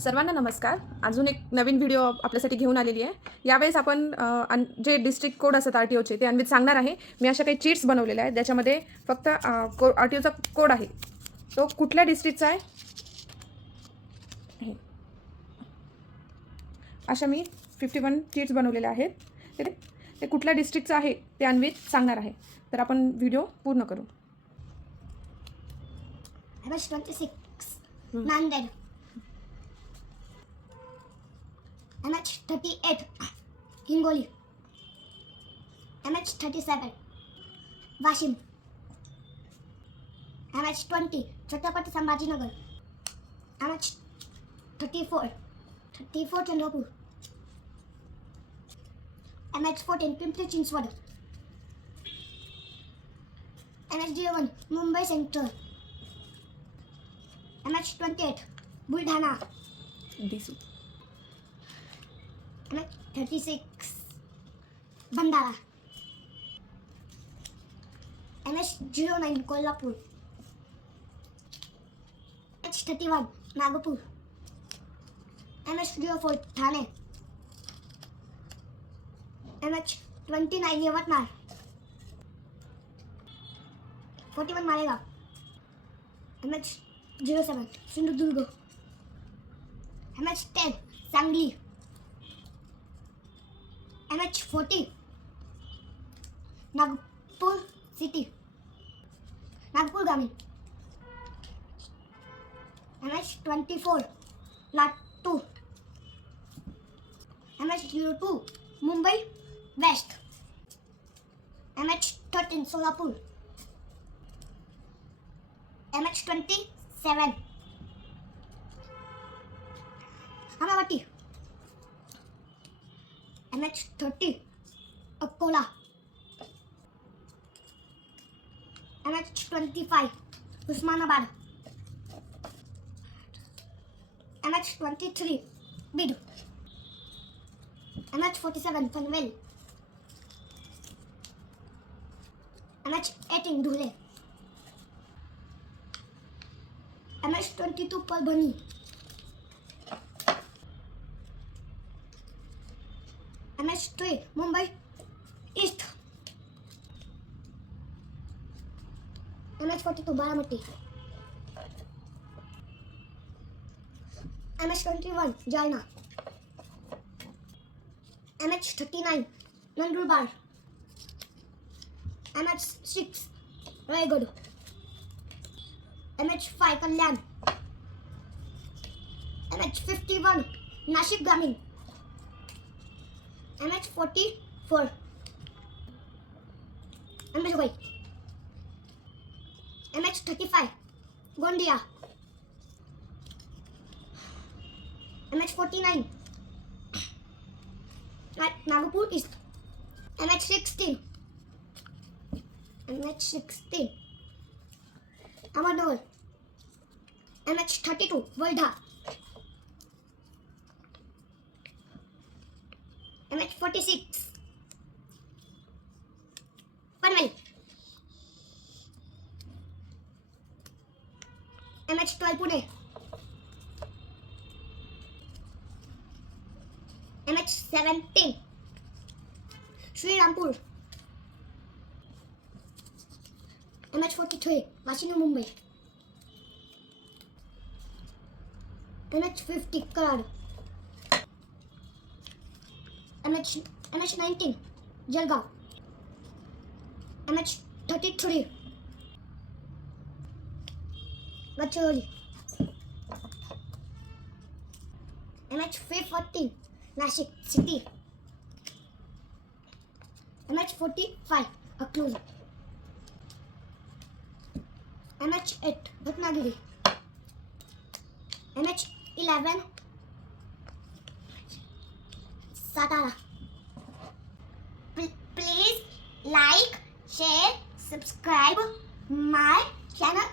सर्वांना नमस्कार. अजून एक नवीन व्हिडिओ आपल्यासाठी घेऊन आलेली आहे. यावेळेस आपण जे डिस्ट्रिक्ट कोड असतात आर-टी-ओचे ते अन्वित सांगणार आहे. मी अशा काही चीट्स बनवलेल्या आहेत ज्याच्यामध्ये फक्त आर-टी-ओचा कोड आहे, तो कुठल्या डिस्ट्रिक्टचा आहे हे. अशा मी 51 चीट्स बनवलेल्या आहेत. ते कुठल्या डिस्ट्रिक्टचं आहे ते अन्वित सांगणार आहे. तर आपण व्हिडिओ पूर्ण करू. MH26 Nanded. MH38 Hingoli. MH37 Washim. MH20 Chhatrapati Sambhajinagar. MH34 Chandrapur. MH14 Pimpri Chinchwad. MH01 Mumbai Central. MH28 Buldhana. DC. MH36 Bandara. MH09 Kolhapur. MH31 Nagpur. MH04 Thane. MH29 Yavatmal. 41 Malega. MH07 Sindhudurg. MH10 Sangli. MH40 Nagpur City. Nagpur Gamin. MH24 Latu. MH02 Mumbai West. MH13 Solapur. MH27 Amravati. MH30 Akola. MH25 Usmanabad. MH23 Bid. MH47 Panvel. MH18 Dhule. MH22 Palbani. MH3 Mumbai East. MH42 Baramati. MH21 Jalna. MH39 Nandurbar. MH6 Raigad. MH5 Kalyan. MH51 Nashik Gamin. MH44 Ambedkar. MH35 Gondia. MH49 Nagpur East. MH16 Amarnagar. MH32 Wardha. MH46 Panvel. MH12 Pune. MH17 Sri Rampur. MH43 Washington Mumbai. MH50 Karad. MH19 Jalgaon. MH33 Gadchiroli. MH14 Nashik City. MH45 Akluz. MH8 Ratnagiri. MH11 Satara. Please like, share, subscribe my channel.